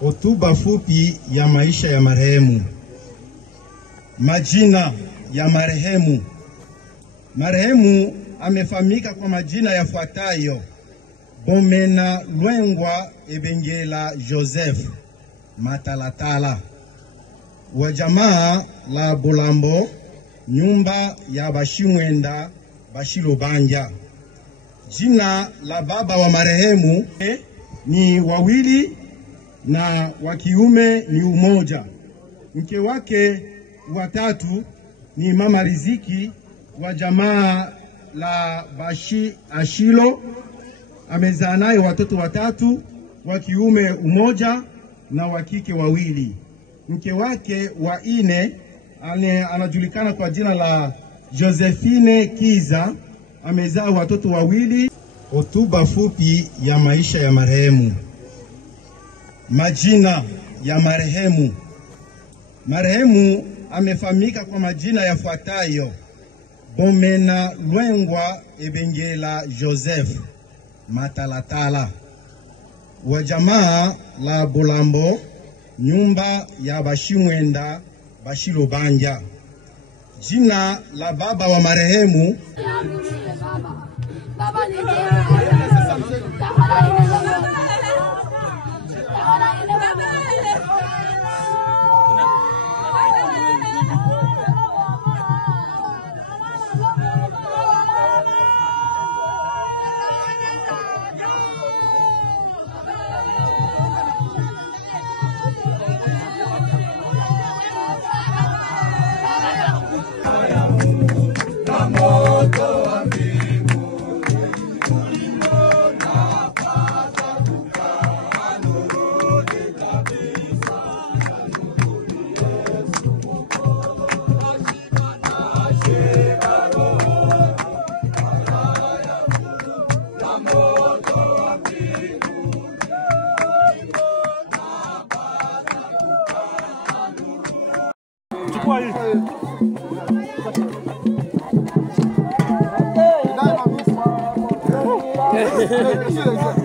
Hotuba fupi ya maisha ya marehemu. Majina ya marehemu. Marehemu amefahamika kwa majina yafuatayo: Bomena Lwengwa Ebengela Joseph Matalatala, wa jamaa la Bulambo, nyumba ya Bashimwenda Bashilobanja. Jina la baba wa marehemu ni wawili na wa kiume ni umoja. Mke wake watatu ni Mama Riziki wa jamaa la Bashi Ashilo. Amezaa naye watoto watatu, wa kiume umoja na wa kike wawili. Mke wake wa ine anajulikana kwa jina la Josephine Kiza. Amezaa watoto wawili. Hotuba fupi ya maisha ya marehemu. Majina ya marehemu. Marehemu amefahamika kwa majina yafuatayo: Bomena Lwengwa Ebengela Joseph Matalatala, wa jamaa la Bulambo, nyumba ya Bashimwenda Bashilobanja. Jina la baba wa marehemu Hey,